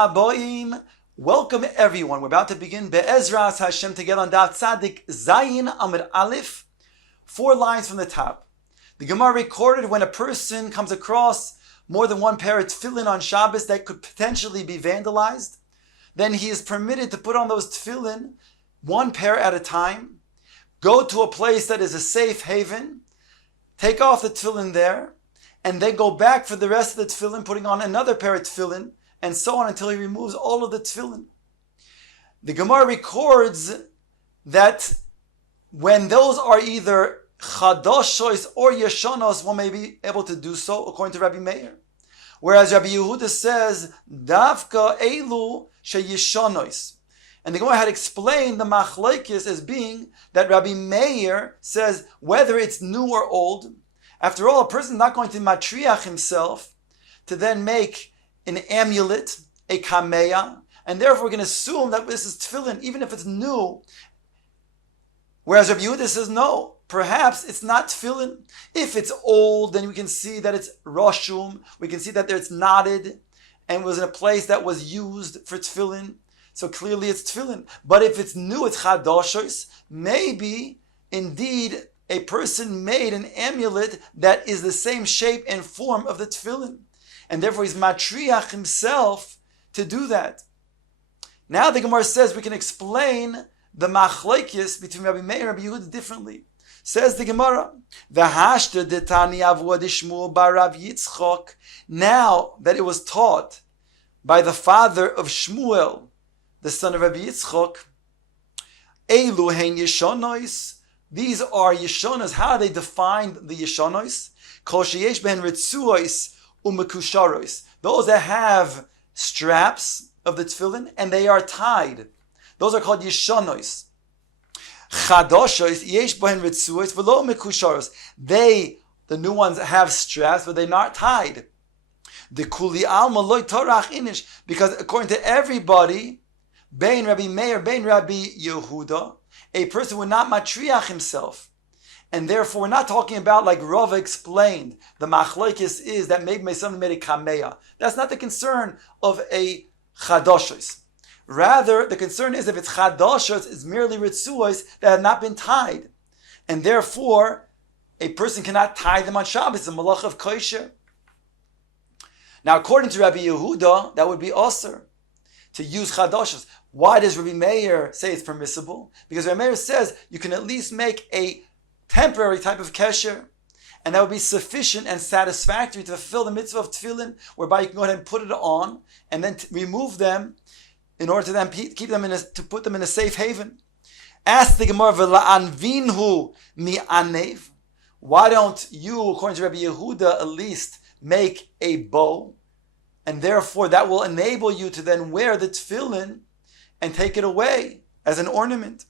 Haboim. Welcome everyone. We're about to begin Be'ezras Hashem together on Daf Tzadik Zayin Amud Aleph. 4 lines from the top. The Gemara recorded when a person comes across more than one pair of tefillin on Shabbos that could potentially be vandalized, then he is permitted to put on those tefillin one pair at a time, go to a place that is a safe haven, take off the tefillin there, and then go back for the rest of the tefillin, putting on another pair of tefillin, and so on until he removes all of the tefillin. The Gemara records that when those are either chadashos or yeshanos, one may be able to do so, according to Rabbi Meir. Whereas Rabbi Yehuda says, Davka elu sheyeshanos. And the Gemara had explained the machlokes as being that Rabbi Meir says whether it's new or old. After all, a person is not going to matriach himself to then make an amulet, a kameya, and therefore we're going to assume that this is tefillin, even if it's new. Whereas Rabbi Yehuda says, no, perhaps it's not tefillin. If it's old, then we can see that it's roshum, we can see that it's knotted, and was in a place that was used for tefillin, so clearly it's tefillin. But if it's new, it's chadashos, maybe, indeed, a person made an amulet that is the same shape and form of the tefillin. And therefore he's matriach himself to do that. Now the Gemara says we can explain the machlokes between Rabbi Meir and Rabbi Yehuda differently. Says the Gemara, "V'hashta detani avua d'Shmuel bar Rav Yitzchok." Now that it was taught by the father of Shmuel, the son of Rabbi Yitzchok, Elu hein yeshonos. These are yeshonos. How are they defined? The yeshonos, kol sheyesh behen ritzuos umekusharos. Those that have straps of the tefillin and they are tied. Those are called yeshonos. Chadashos yesh behen ritzuos v'lo mekusharos. They, the new ones, have straps, but they're not tied. The kuli alma loy torach inish, because according to everybody, bein Rabbi Meir, bein Rabbi Yehuda, a person would not matriach himself. And therefore, we're not talking about, like Rava explained, the machlokes is that maybe somebody made a kameya. That's not the concern of a chadashos. Rather, the concern is if it's chadashos, it's merely ritzuos that have not been tied. And therefore, a person cannot tie them on Shabbos, the malach of kosher. Now, according to Rabbi Yehuda, that would be osir to use chadashos. Why does Rabbi Meir say it's permissible? Because Rabbi Meir says you can at least make a temporary type of kesher, and that would be sufficient and satisfactory to fulfill the mitzvah of tefillin, whereby you can go ahead and put it on and then remove them in order to then keep them to put them in a safe haven. Ask the Gemara, "V'la'anvinhu mi'anev." Why don't you, according to Rabbi Yehuda, at least make a bow, and therefore that will enable you to then wear the tefillin and take it away as an ornament?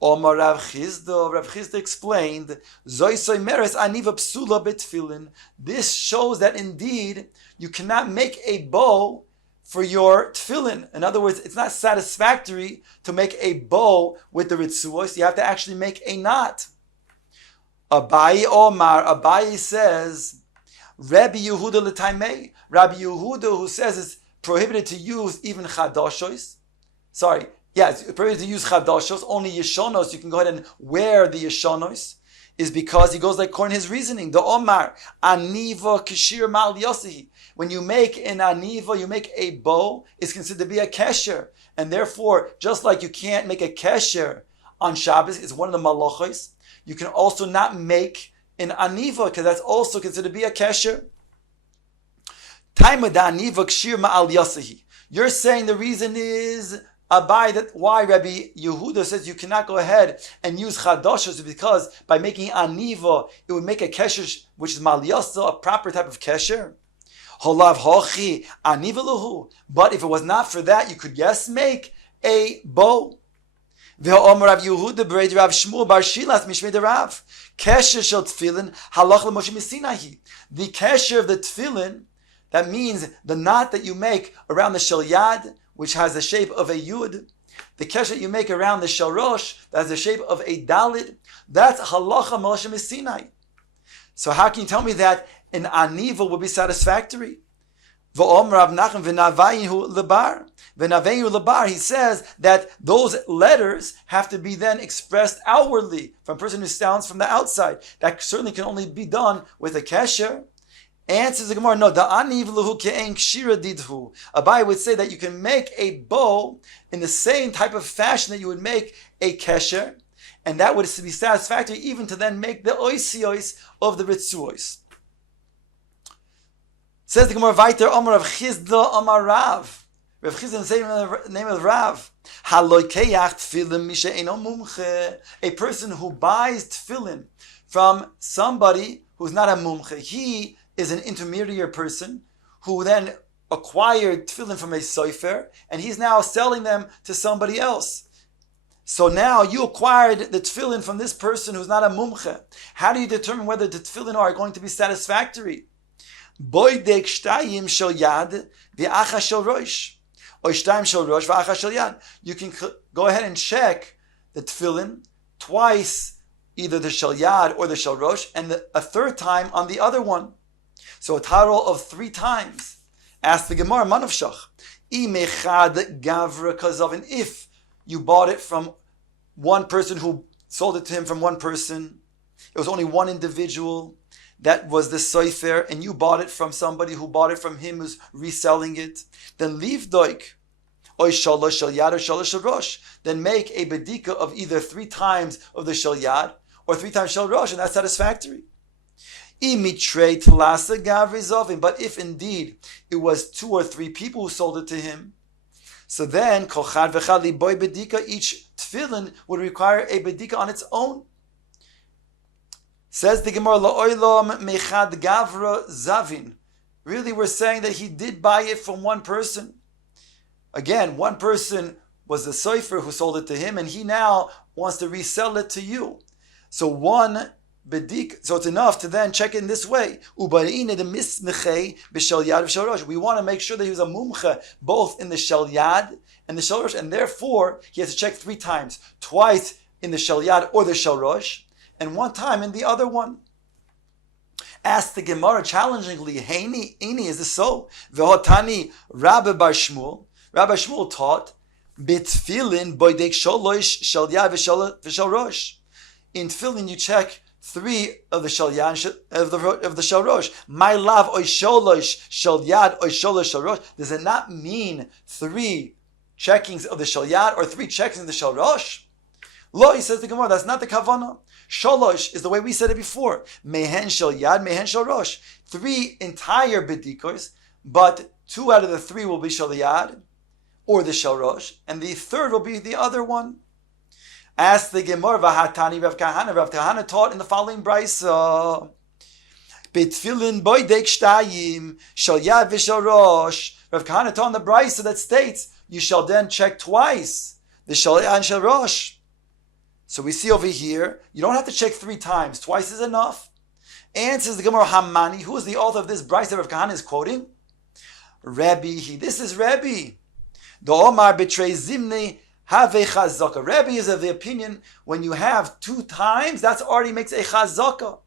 Omar Rav Chizda explained, Zoisoi meres aniva psula betfillin. This shows that indeed you cannot make a bow for your tefillin. In other words, it's not satisfactory to make a bow with the ritzuos. You have to actually make a knot. Abayi says, Rabbi Yehuda l'taimei. Rabbi Yehuda, who says it's prohibited to use even chadashos. It's prohibited to use chadashos, only yeshonos, you can go ahead and wear the yeshonos, is because he goes like according to his reasoning. The Omar, aniva kishir mal yosihi. When you make an aniva, you make a bow, it's considered to be a kesher. And therefore, just like you can't make a kesher on Shabbos, it's one of the malachos, you can also not make an aniva, because that's also considered to be a kesher. Taima da aniva kishir mal yosihi. You're saying the reason is that why Rabbi Yehuda says you cannot go ahead and use chadashos, because by making aniva, it would make a kesher, which is maliyasa, a proper type of kesher. Holav hochi aniva lahu. But if it was not for that, you could make a bow. Ve'omer Rav Yehuda b'reid Rav Shmuel bar Shilas mishmei derav kesher shel tefillin halach l'Moshe misinahi. The kesher of the tefillin, that means the knot that you make around the shel yad, which has the shape of a yud, the kesher that you make around the shel rosh, that has the shape of a dalid, that's halacha Moshe Sinai. So how can you tell me that an aniva would be satisfactory? V'om Rav Nachman v'navayihu lebar. V'navayihu lebar, he says that those letters have to be then expressed outwardly from a person who sounds from the outside. That certainly can only be done with a kesher. Answers the Gemara, no, da'aniv luhu ke'en kshira didhu. Abai would say that you can make a bow in the same type of fashion that you would make a kesher, and that would be satisfactory even to then make the oisiois of the ritzuos. Says the Gemara, Vaiter Omar of Chizda Omar Rav. Rav Chizda is the name of Rav. A person who buys tefillin from somebody who's not a mumche. He is an intermediary person who then acquired tefillin from a sofer, and he's now selling them to somebody else. So now you acquired the tefillin from this person who's not a mumche. How do you determine whether the tefillin are going to be satisfactory? Boydek shtayim shel yad v'acha shel rosh, or shtayim shel rosh v'acha shel yad. You can go ahead and check the tefillin twice, either the shel yad or the shel rosh, and a third time on the other one. So a total of 3 times. Ask the Gemara, manavshach, imechad gavra kazavin. If you bought it from one person who sold it to him from one person, it was only one individual. That was the soifer, and you bought it from somebody who bought it from him who's reselling it. Then leave doik, oy shalosh shel yad or shalosh shel rosh. Then make a bedika of either 3 times of the shel yad or 3 times shel rosh, and that's satisfactory. Imitrei tlasa gavri zovim. But if indeed it was 2 or 3 people who sold it to him, so then kochad v'chad liboy bedika. Each tefillin would require a bedika on its own. Says the Gemara, la'olam mechad gavra zavin. Really, we're saying that he did buy it from one person. Again, one person was the sofer who sold it to him, and he now wants to resell it to you. So one bedik, so it's enough to then check it in this way. We want to make sure that he was a mumche both in the shel yad and the shel rosh, and therefore he has to check 3 times, twice in the shel yad or the shel rosh, and 1 time in the other one. Ask the Gemara challengingly, Heini, is this so? V'hotani Rabbi Bar Shmuel. Rabbi Shmuel taught, B'tfilin boydek sholosh shel yad v'shel rosh. In tefillin you check 3 of the shel yad of the shel rosh. My love oy sholosh shel yad oy sholosh shel rosh. Does it not mean 3 checkings of the shel yad or 3 checkings of the shel rosh? Lo, he says the Gemara, that's not the kavanah. Sholosh is the way we said it before. Mehen shel yad, mehen shel rosh. 3 entire bedikos, but 2 out of the 3 will be shel yad or the shel rosh, and the third will be the other one. Ask the Gemara, v'hatani Rav Kahana. Rav Kahana taught in the following brisa: B'tfilin boydek shtayim shel yad v'shel rosh. Rav Kahana taught in the brisa that states you shall then check twice the shel yad and shel rosh. So we see over here, you don't have to check 3 times. Twice is enough. Answers the Gemara, Hamani. Who is the author of this brisa that Rav Kahana is quoting? Rabbi. This is Rabbi. The Omar betray zimni have a chazaka. Rabbi is of the opinion when you have 2 times, that already makes a chazaka.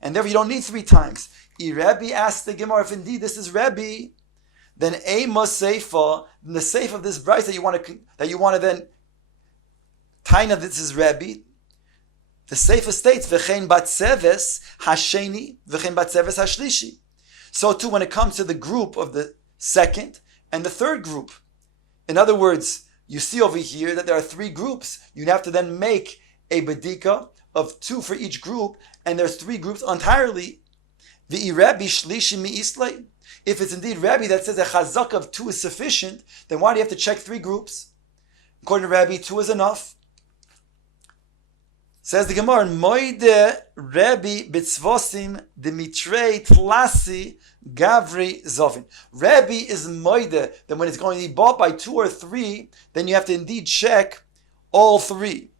And therefore you don't need 3 times. Rabbi asks the Gemara, if indeed this is Rabbi, then Ema Seifa, the Seifa of this brisa that you want to then Taina, this is Rabbi. The Seifa states, V'chein bat seves hasheni, v'chein bat seves hashlishi. So too, when it comes to the group of the second and the third group. In other words, you see over here that there are 3 groups. You'd have to then make a bedika of 2 for each group, and there's 3 groups entirely. V'i Rabbi shlishi mi islay. If it's indeed Rabbi that says a chazak of 2 is sufficient, then why do you have to check 3 groups? According to Rabbi, 2 is enough. Says the Gemara, Moide Rabbi Bitzvosim Dimitrei Tlasi Gavri Zovin. Rabbi is Moide, that when it's going to be bought by 2 or 3, then you have to indeed check all 3.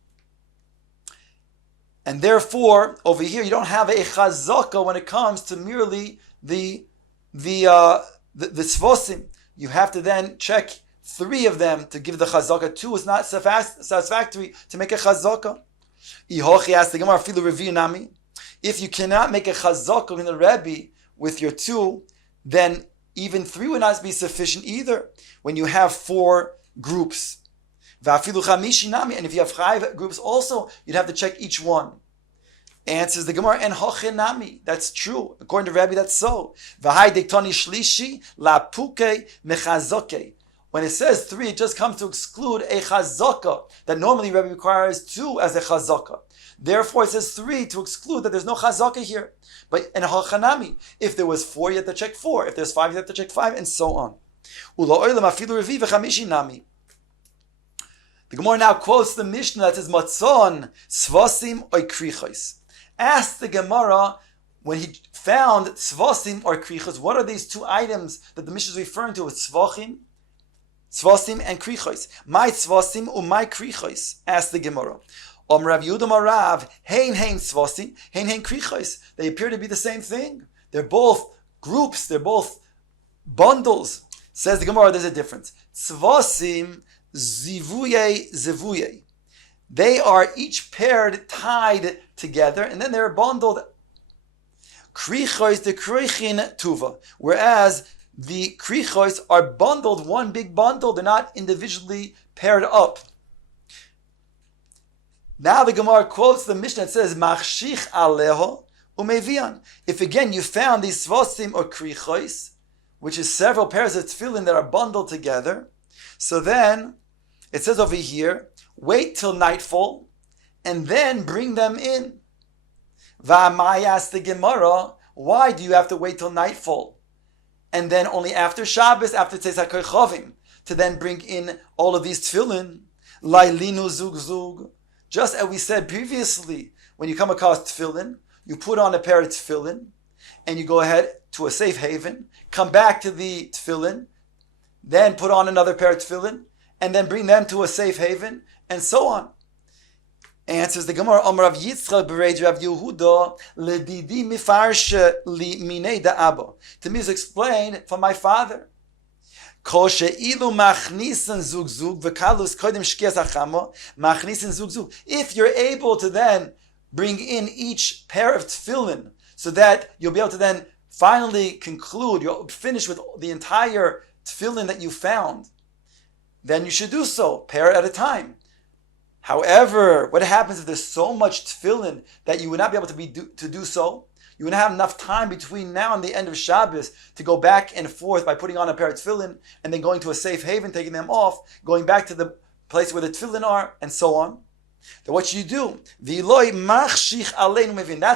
And therefore, over here, you don't have a chazaka when it comes to merely the tzvosim. You have to then check 3 of them to give the chazaka. 2 is not satisfactory to make a chazaka. If you cannot make a chazaka in the Rebbe with your 2, then Even 3 would not be sufficient either when you have 4 groups. And if you have 5 groups also, you'd have to check each one. Answers the Gemara, and hochenami. That's true. According to Rabbi, that's so. When it says 3, it just comes to exclude a chazaka that normally Rabbi requires 2 as a chazaka. Therefore, it says 3 to exclude that there's no chazaka here. But in hochenami, if there was 4, you have to check 4. If there's 5, you have to check 5, and so on. The Gemara now quotes the Mishnah that says, Matzon, Svasim, or Krichos. Asked the Gemara, when he found Svasim or Krichos, what are these 2 items that the Mishnah is referring to? Svasim and Krichos. My Svasim or my Krichos? Asked the Gemara. Rav Yehuda Marav, Hein Svasim, Hein Krichos. They appear to be the same thing. They're both groups, they're both bundles. Says the Gemara, there's a difference. Svasim, Zivuye. They are each paired, tied together, and then they're bundled. Krichos, the Krichin Tuva. Whereas the Krichos are bundled, one big bundle. They're not individually paired up. Now the Gemara quotes the Mishnah that says, Machshich aleho umevian. If again you found these Svasim or Krichos, which is several pairs of tefillin that are bundled together, so then it says over here, wait till nightfall, and then bring them in. V'amai asked the Gemara, why do you have to wait till nightfall? And then only after Shabbos, after Tzes HaKochavim, to then bring in all of these tefillin. Lailinu zug zug. Just as we said previously, when you come across tefillin, you put on a pair of tefillin, and you go ahead to a safe haven, come back to the tefillin, then put on another pair of tefillin, and then bring them to a safe haven, and so on. Answers the Gemara, Amar Rav Yitzchak b'Reid Rav Yehuda, Ledidi mifarshe li minei da'aba. To me is explained from my father. Kol she'ilu machnisan zug zug v'kalus kodim shkias hachama machnisan zug zug. If you're able to then bring in each pair of tefillin, so that you'll be able to then finally conclude, you'll finish with the entire tefillin that you found, then you should do so, pair at a time. However, what happens if there's so much tefillin that you would not be able to do so? You wouldn't have enough time between now and the end of Shabbos to go back and forth by putting on a pair of tefillin and then going to a safe haven, taking them off, going back to the place where the tefillin are, and so on. Then what should you do? That's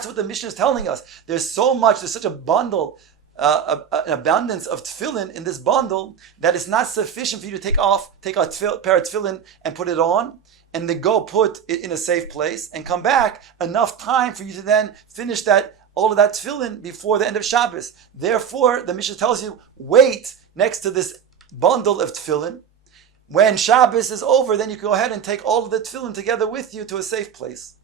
what the Mishnah is telling us. There's such a bundle, an abundance of tefillin in this bundle that it's not sufficient for you to take a pair of tefillin and put it on, and then go put it in a safe place and come back. Enough time for you to then finish all of that tefillin before the end of Shabbos. Therefore, the Mishnah tells you, wait next to this bundle of tefillin. When Shabbos is over, then you can go ahead and take all of the tefillin together with you to a safe place.